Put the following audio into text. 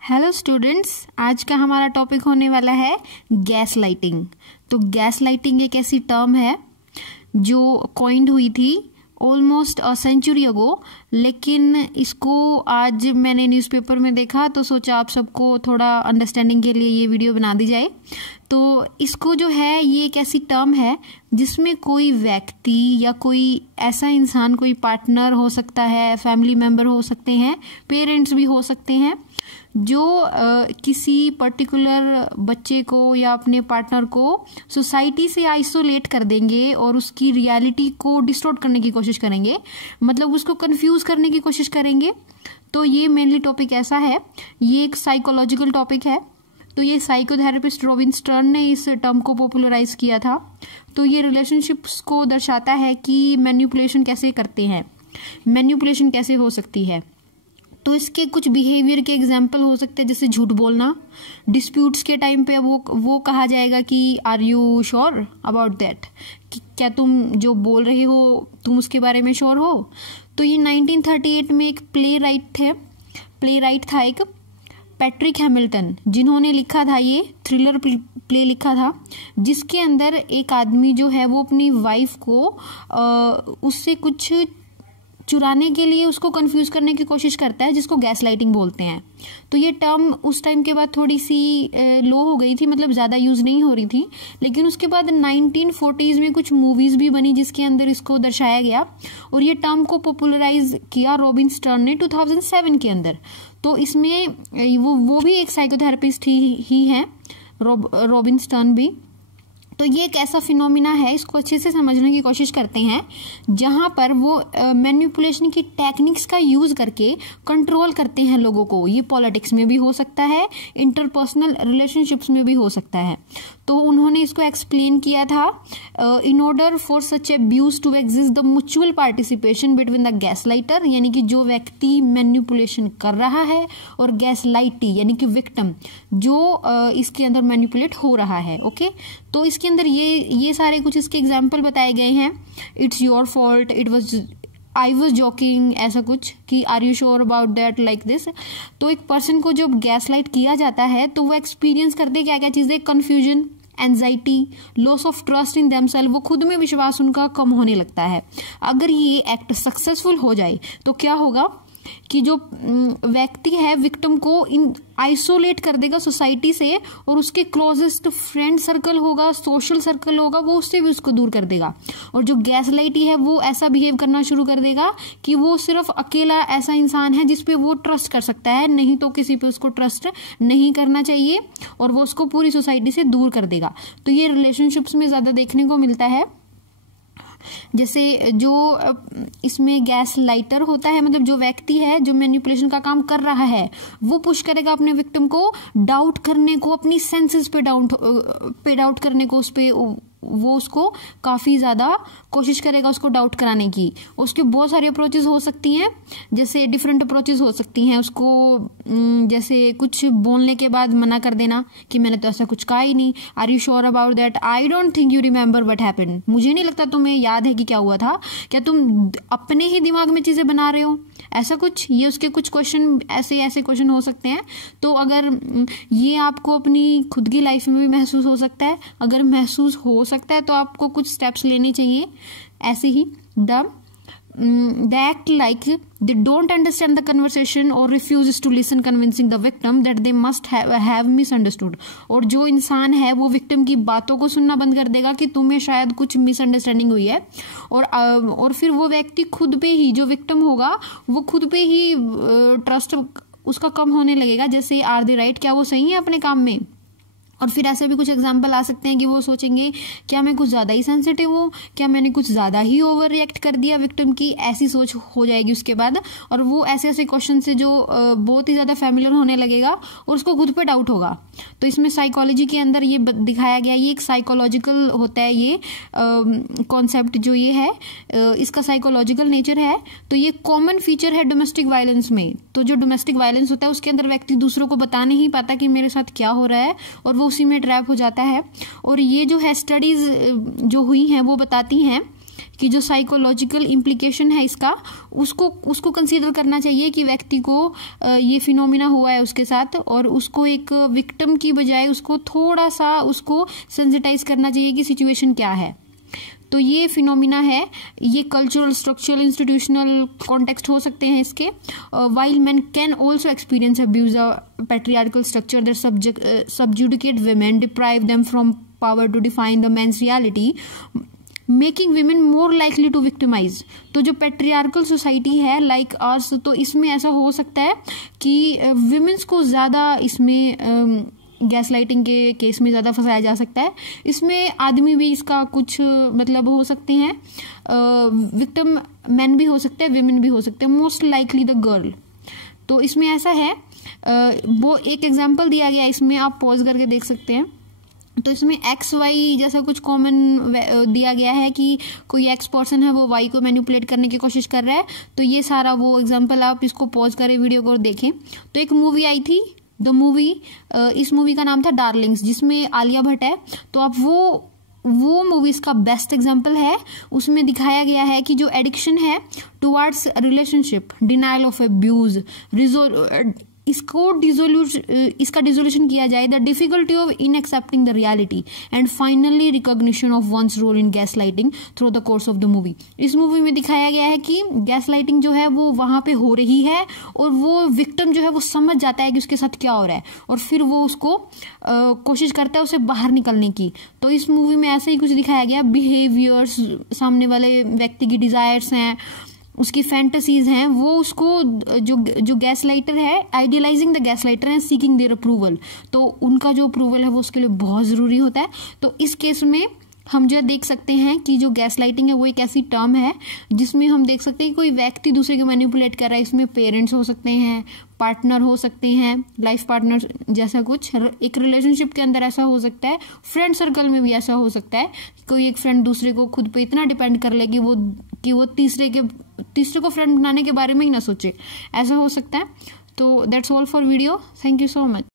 Hello students, आज का हमारा टॉपिक होने वाला है गैस लाइटिंग। तो गैस लाइटिंग एक ऐसी टर्म है जो कॉइंड हुई थी ऑलमोस्ट अ सेंचुरी अगो, लेकिन इसको आज मैंने न्यूज़पेपर में देखा तो सोचा आप सबको थोड़ा अंडरस्टैंडिंग के लिए ये वीडियो बना दी जाए। तो इसको जो है ये एक ऐसी टर्म है जिसमें कोई व्यक्ति या कोई ऐसा इंसान, कोई पार्टनर हो सकता है, फैमिली मेंबर हो सकते हैं, पेरेंट्स भी हो सकते हैं, जो किसी पर्टिकुलर बच्चे को या अपने पार्टनर को सोसाइटी से आइसोलेट कर देंगे और उसकी रियलिटी को डिस्टॉर्ट करने की कोशिश करेंगे, मतलब उसको कंफ्यूज करने की कोशिश करेंगे। तो ये मेनली टॉपिक ऐसा है, ये एक साइकोलॉजिकल टॉपिक है। तो ये साइकोथेरेपिस्ट रॉबिन स्टर्न ने इस टर्म को पॉपुलराइज किया था। तो ये रिलेशनशिप्स को दर्शाता है कि मैनिपुलेशन कैसे करते हैं, मैनिपुलेशन कैसे हो सकती है। तो इसके कुछ बिहेवियर के एग्जाम्पल हो सकते हैं, जैसे झूठ बोलना। डिस्प्यूट्स के टाइम पे वो कहा जाएगा कि are you sure about that, क्या तुम जो बोल रहे हो तुम उसके बारे में श्योर हो। तो ये 1938 में एक प्ले राइट था एक पैट्रिक हैमिल्टन, जिन्होंने लिखा था ये थ्रिलर प्ले लिखा था, जिसके अंदर एक आदमी जो है वो अपनी वाइफ को उससे कुछ चुराने के लिए उसको कंफ्यूज करने की कोशिश करता है, जिसको गैस लाइटिंग बोलते हैं। तो ये टर्म उस टाइम के बाद थोड़ी सी लो हो गई थी, मतलब ज़्यादा यूज़ नहीं हो रही थी, लेकिन उसके बाद 1940s में कुछ मूवीज़ भी बनी जिसके अंदर इसको दर्शाया गया और ये टर्म को पॉपुलराइज किया रॉबिन स्टर्न ने 2007 के अंदर। तो इसमें वो भी एक साइकोथेरेपिस्ट ही हैं, रॉबिन स्टर्न भी। तो ये एक ऐसा फिनोमिना है, इसको अच्छे से समझने की कोशिश करते हैं, जहां पर वो मैनिपुलेशन की टेक्निक्स का यूज करके कंट्रोल करते हैं लोगों को। ये पॉलिटिक्स में भी हो सकता है, इंटरपर्सनल रिलेशनशिप्स में भी हो सकता है। तो उन्होंने इसको एक्सप्लेन किया था, in order for such abuse to exist the mutual participation between the gas lighter, यानी कि जो व्यक्ति मैनिपुलेशन कर रहा है, और गैस लाइटी यानी कि विक्टिम जो इसके अंदर मैनिपुलेट हो रहा है। ओके, तो इसके अंदर ये सारे कुछ इसके एग्जाम्पल बताए गए हैं। It's your fault, I was joking, ऐसा कुछ कि are you sure about that, like this. तो एक पर्सन को जब गैस लाइट किया जाता है तो वो एक्सपीरियंस करते क्या क्या चीजें, confusion, anxiety, loss of trust in themselves, वो खुद में विश्वास उनका कम होने लगता है। अगर ये एक्ट सक्सेसफुल हो जाए तो क्या होगा कि जो व्यक्ति है विक्टिम को आइसोलेट कर देगा सोसाइटी से, और उसके क्लोजेस्ट फ्रेंड सर्कल होगा, सोशल सर्कल होगा, वो उससे भी उसको दूर कर देगा। और जो गैस लाइटी है वो ऐसा बिहेव करना शुरू कर देगा कि वो सिर्फ अकेला ऐसा इंसान है जिसपे वो ट्रस्ट कर सकता है, नहीं तो किसी पे उसको ट्रस्ट नहीं करना चाहिए, और वो उसको पूरी सोसाइटी से दूर कर देगा। तो ये रिलेशनशिप्स में ज्यादा देखने को मिलता है। जैसे जो इसमें गैस लाइटर होता है, मतलब जो व्यक्ति है जो मैनिपुलेशन का काम कर रहा है, वो पुश करेगा अपने विक्टिम को डाउट करने को, अपनी सेंसेस पे डाउट करने को, उस पे वो उसको काफी ज्यादा कोशिश करेगा उसको डाउट कराने की। उसके बहुत सारी अप्रोचेस हो सकती हैं, जैसे डिफरेंट अप्रोचेस हो सकती हैं उसको, जैसे कुछ बोलने के बाद मना कर देना कि मैंने तो ऐसा कुछ कहा ही नहीं, are you sure about that, I don't think you remember what happened, मुझे नहीं लगता तुम्हें याद है कि क्या हुआ था, क्या तुम अपने ही दिमाग में चीजें बना रहे हो, ऐसा कुछ। ये उसके कुछ क्वेश्चन, ऐसे क्वेश्चन हो सकते हैं। तो अगर ये आपको अपनी खुद की लाइफ में भी महसूस हो सकता है, अगर महसूस हो सकता है तो आपको कुछ स्टेप्स लेने चाहिए। ऐसे ही they act like they don't understand the conversation or refuses to listen, convincing the victim that they must have misunderstood। और जो इंसान है वो विक्टिम की बातों को सुनना बंद कर देगा कि तुम्हें शायद कुछ मिसअंडरस्टैंडिंग हुई है, और फिर वो व्यक्ति खुद पे ही, जो विक्टिम होगा वो खुद पे ही ट्रस्ट उसका कम होने लगेगा। जैसे आर दे राइट, क्या वो सही है अपने काम में। और फिर ऐसे भी कुछ एग्जाम्पल आ सकते हैं कि वो सोचेंगे क्या मैं कुछ ज़्यादा ही सेंसिटिव हूँ, क्या मैंने कुछ ज़्यादा ही ओवर रिएक्ट कर दिया विक्टिम की, ऐसी सोच हो जाएगी उसके बाद। और वो ऐसे क्वेश्चन से जो बहुत ही ज़्यादा फैमिलियर होने लगेगा और उसको खुद पे डाउट होगा। तो इसमें साइकोलॉजी के अंदर ये दिखाया गया, ये एक साइकोलॉजिकल होता है ये कॉन्सेप्ट जो ये है, इसका साइकोलॉजिकल नेचर है। तो ये कॉमन फीचर है डोमेस्टिक वायलेंस में। तो जो डोमेस्टिक वायलेंस होता है उसके अंदर व्यक्ति दूसरों को बता नहीं पाता कि मेरे साथ क्या हो रहा है, और वो उसी में ट्रैप हो जाता है। और ये जो है स्टडीज जो हुई हैं वो बताती हैं कि जो साइकोलॉजिकल इम्प्लीकेशन है इसका उसको कंसीडर करना चाहिए कि व्यक्ति को ये फिनोमिना हुआ है उसके साथ, और उसको एक विक्टिम की बजाय उसको थोड़ा सा उसको सेंसिटाइज करना चाहिए कि सिचुएशन क्या है। तो ये फिनोमिना है, ये कल्चरल, स्ट्रक्चरल, इंस्टीट्यूशनल कॉन्टेक्स्ट हो सकते हैं इसके। While man can also experience abuse a patriarchal structure that subjugate women, deprive them from power to define the man's reality, making women more likely to victimize। तो जो patriarchal society है like us, तो इसमें ऐसा हो सकता है कि विमेन्स को ज़्यादा इसमें गैस लाइटिंग के केस में ज़्यादा फंसाया जा सकता है। इसमें आदमी भी इसका कुछ मतलब हो सकते हैं, विक्टिम मैन भी हो सकते हैं, विमेन भी हो सकते हैं, मोस्ट लाइकली द गर्ल। तो इसमें ऐसा है, वो एक एग्जांपल दिया गया, इसमें आप पॉज करके देख सकते हैं। तो इसमें एक्स वाई जैसा कुछ कॉमन दिया गया है कि कोई एक्स पर्सन है वो वाई को मैनिपुलेट करने की कोशिश कर रहा है। तो ये सारा वो एग्जांपल, आप इसको पॉज करें वीडियो को और देखें। तो एक मूवी आई थी द मूवी, इस मूवी का नाम था डार्लिंग्स, जिसमें आलिया भट्ट है। तो आप वो मूवी इसका बेस्ट एग्जांपल है। उसमें दिखाया गया है कि जो एडिक्शन है towards relationship, denial of abuse, इसका डिसोल्यूशन किया जाए, the difficulty of in accepting the reality and finally recognition of one's role in gaslighting through the course of the movie. इस मूवी में दिखाया गया है कि गैस लाइटिंग जो है वो वहां पे हो रही है, और वो विक्टिम जो है वो समझ जाता है कि उसके साथ क्या हो रहा है, और फिर वो उसको कोशिश करता है उसे बाहर निकलने की। तो इस मूवी में ऐसे ही कुछ दिखाया गया, बिहेवियर्स, सामने वाले व्यक्ति की डिजायर्स हैं, उसकी फैंटेसीज हैं, वो उसको जो गैस लाइटर है, idealising the gas lighter and seeking their approval. तो उनका जो अप्रूवल है वो उसके लिए बहुत जरूरी होता है। तो इस केस में हम जो देख सकते हैं कि जो गैस लाइटिंग है वो एक ऐसी टर्म है जिसमें हम देख सकते हैं कि कोई व्यक्ति दूसरे को मैनिपुलेट कर रहा है। इसमें पेरेंट्स हो सकते हैं, पार्टनर हो सकते हैं, लाइफ पार्टनर जैसा कुछ, एक रिलेशनशिप के अंदर ऐसा हो सकता है, फ्रेंड सर्कल में भी ऐसा हो सकता है। कोई एक फ्रेंड दूसरे को खुद पे इतना डिपेंड कर ले कि वो तीसरे को फ्रेंड बनाने के बारे में ही ना सोचे, ऐसा हो सकता है। तो that's all for video, thank you so much.